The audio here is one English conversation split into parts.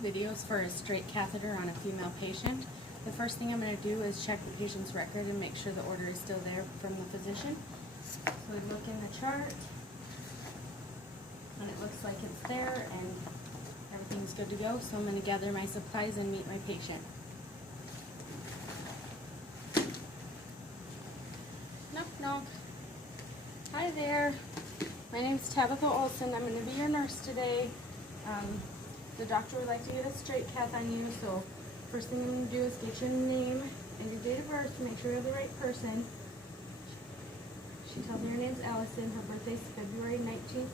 video is for a straight catheter on a female patient. The first thing I'm going to do is check the patient's record and make sure the order is still there from the physician. So I look in the chart, and it looks like it's there, and everything's good to go. So I'm going to gather my supplies and meet my patient. Knock, knock. Hi there. My name's Tabitha Olson. I'm going to be your nurse today. The doctor would like to get a straight cath on you, so first thing I'm going to do is get your name and your date of birth to make sure you're the right person. She tells me her name's Allison. Her birthday's February 19th,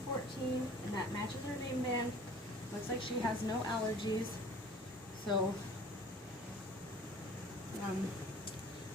1914, and that matches her name band. Looks like she has no allergies, so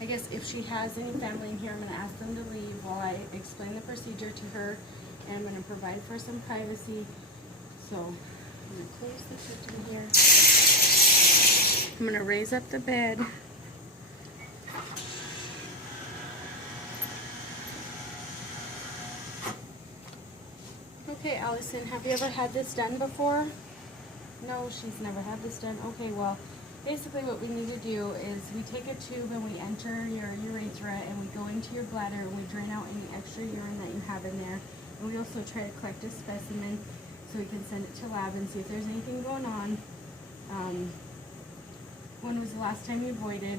I guess if she has any family in here, I'm going to ask them to leave while I explain the procedure to her, and I'm going to provide for some privacy. So I'm going to close the curtain here. I'm going to raise up the bed. Okay, Allison, have you ever had this done before? No, she's never had this done. Okay, well, basically what we need to do is we take a tube and we enter your urethra and we go into your bladder and we drain out any extra urine that you have in there. And we also try to collect a specimen so we can send it to lab and see if there's anything going on. When was the last time you voided?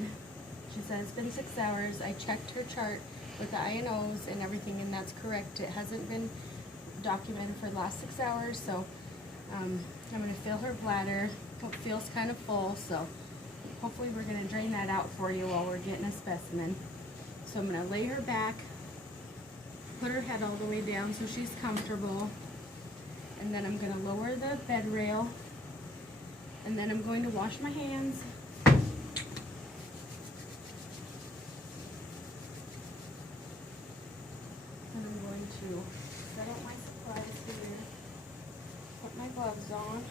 She said it's been 6 hours. I checked her chart with the INOs and everything, and that's correct. It hasn't been documented for the last 6 hours, so I'm going to fill her bladder. It feels kind of full, so hopefully we're going to drain that out for you while we're getting a specimen. So I'm going to lay her back, put her head all the way down so she's comfortable, and then I'm going to lower the bed rail, and then I'm going to wash my hands. And I'm going to set out my supplies here, put my gloves on.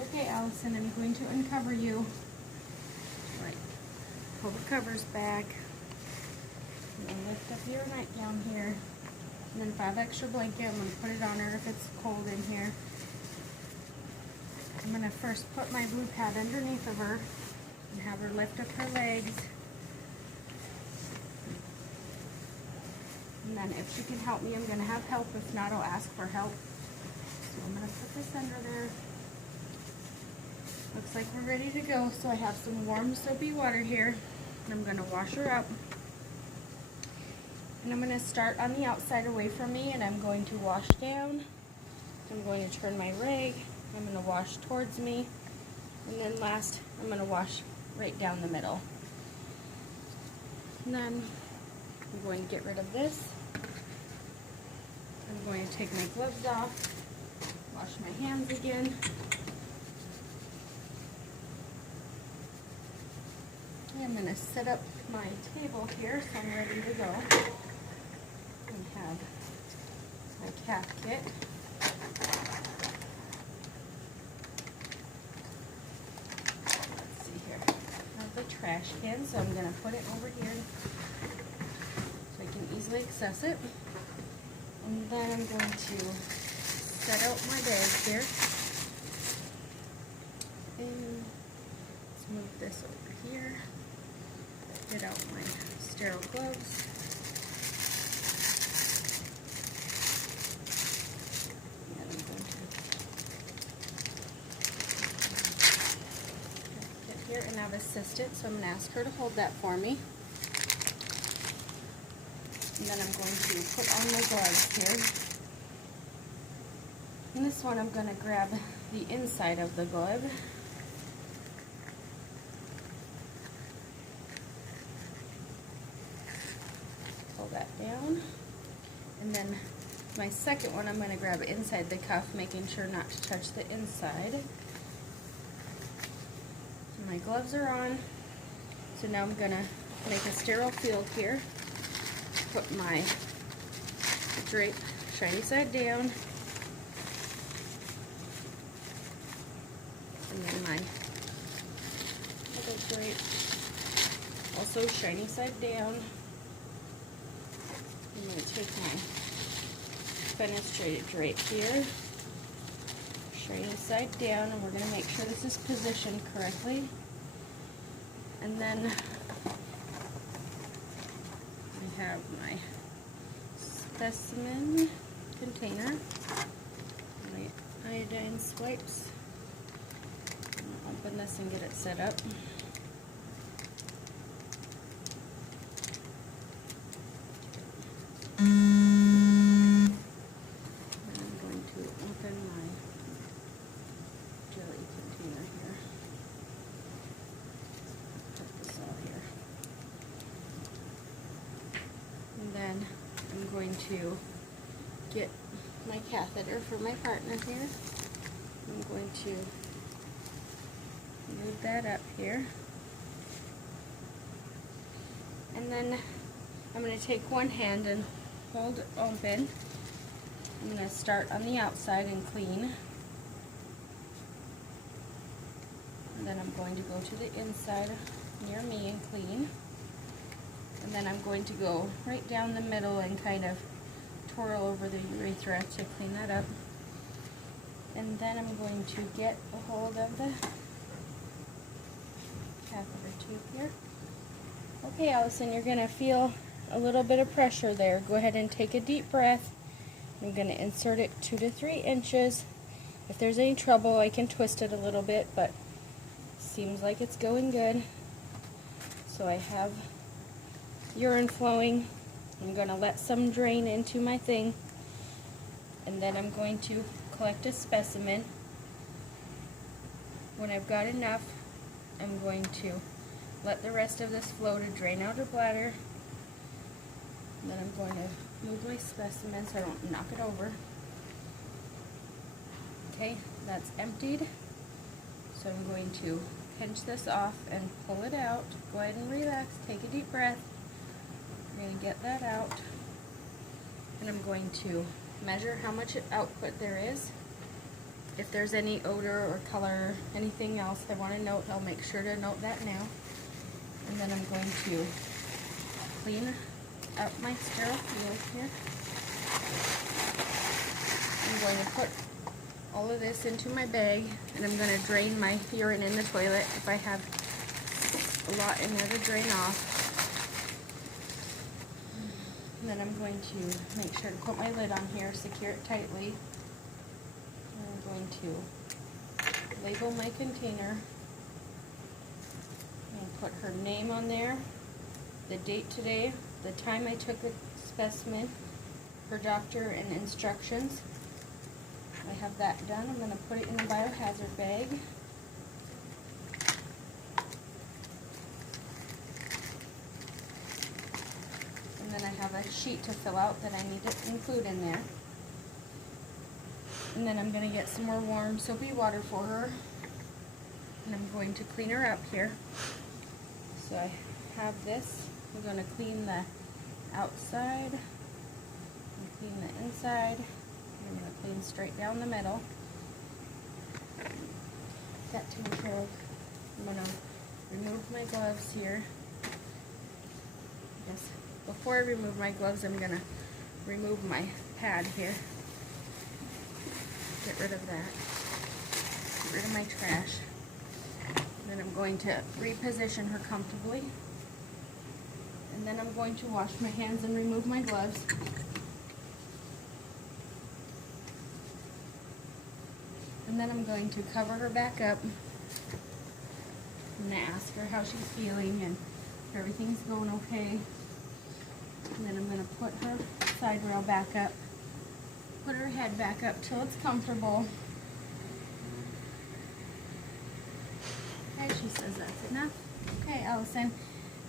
Okay, Allison, I'm going to uncover you. Right. Pull the covers back. I'm going to lift up your nightgown here. And then if I have extra blanket, I'm going to put it on her if it's cold in here. I'm going to first put my blue pad underneath of her and have her lift up her legs. And then if she can help me, I'm going to have help. If not, I'll ask for help. So I'm going to put this under there. Looks like we're ready to go. So I have some warm soapy water here. And I'm going to wash her up. And I'm going to start on the outside away from me, and I'm going to wash down. I'm going to turn my rag. I'm going to wash towards me. And then last, I'm going to wash right down the middle. And then I'm going to get rid of this. I'm going to take my gloves off, wash my hands again. I'm going to set up my table here so I'm ready to go. We have my cath kit. Let's see here. I have the trash can, so I'm going to put it over here so I can easily access it. And then I'm going to set out my bags here. And let's move this over here. Get out my sterile gloves. And I'm going to get here, and I have an assistant, so I'm going to ask her to hold that for me. And then I'm going to put on my gloves here. And this one I'm going to grab the inside of the glove. Pull that down. And then my second one I'm going to grab inside the cuff, making sure not to touch the inside. So my gloves are on. So now I'm going to make a sterile field here. Put my drape shiny side down, and then my other drape also shiny side down. take my fenestrated drape here, straight side down, and we're going to make sure this is positioned correctly. And then I have my specimen container, my iodine swipes. I'll open this and get it set up. Then I'm going to get my catheter for my partner here. I'm going to move that up here. And then I'm going to take one hand and hold it open. I'm going to start on the outside and clean. And then I'm going to go to the inside near me and clean. And then I'm going to go right down the middle and kind of twirl over the urethra to clean that up. And then I'm going to get a hold of the catheter tube here. Okay, Allison, you're going to feel a little bit of pressure there. Go ahead and take a deep breath. I'm going to insert it 2 to 3 inches. If there's any trouble, I can twist it a little bit, but seems like it's going good. So I have urine flowing. I'm going to let some drain into my thing, and then I'm going to collect a specimen. When I've got enough, I'm going to let the rest of this flow to drain out her bladder. And then I'm going to move my specimen so I don't knock it over. Okay, that's emptied. So I'm going to pinch this off and pull it out. Go ahead and relax, take a deep breath. I'm going to get that out, and I'm going to measure how much output there is. If there's any odor or color, anything else I want to note, I'll make sure to note that now. And then I'm going to clean up my sterile field here. I'm going to put all of this into my bag, and I'm going to drain my urine in the toilet if I have a lot in there to drain off. And then I'm going to make sure to put my lid on here, secure it tightly. And I'm going to label my container. And put her name on there, the date today, the time I took the specimen, her doctor, and instructions. I have that done. I'm going to put it in the biohazard bag. And then I have a sheet to fill out that I need to include in there. And then I'm going to get some more warm soapy water for her. And I'm going to clean her up here. So I have this. I'm going to clean the outside and clean the inside. And I'm going to clean straight down the middle. That taken care of. I'm going to remove my gloves here. Yes. Before I remove my gloves, I'm going to remove my pad here. Get rid of that. Get rid of my trash. Then I'm going to reposition her comfortably. And then I'm going to wash my hands and remove my gloves. And then I'm going to cover her back up. I'm going to ask her how she's feeling and if everything's going okay. And then I'm going to put her side rail back up. Put her head back up till it's comfortable. Okay, she says that's enough. Okay, Allison,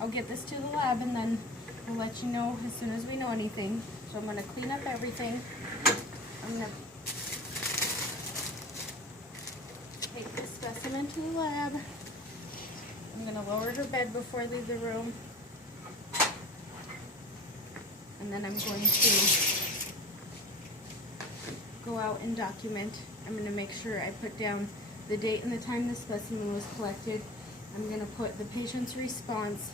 I'll get this to the lab and then we'll let you know as soon as we know anything. So I'm going to clean up everything. I'm going to take this specimen to the lab. I'm going to lower her bed before I leave the room. And then I'm going to go out and document. I'm going to make sure I put down the date and the time the specimen was collected. I'm going to put the patient's response,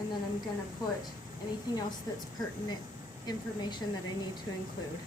and then I'm going to put anything else that's pertinent information that I need to include.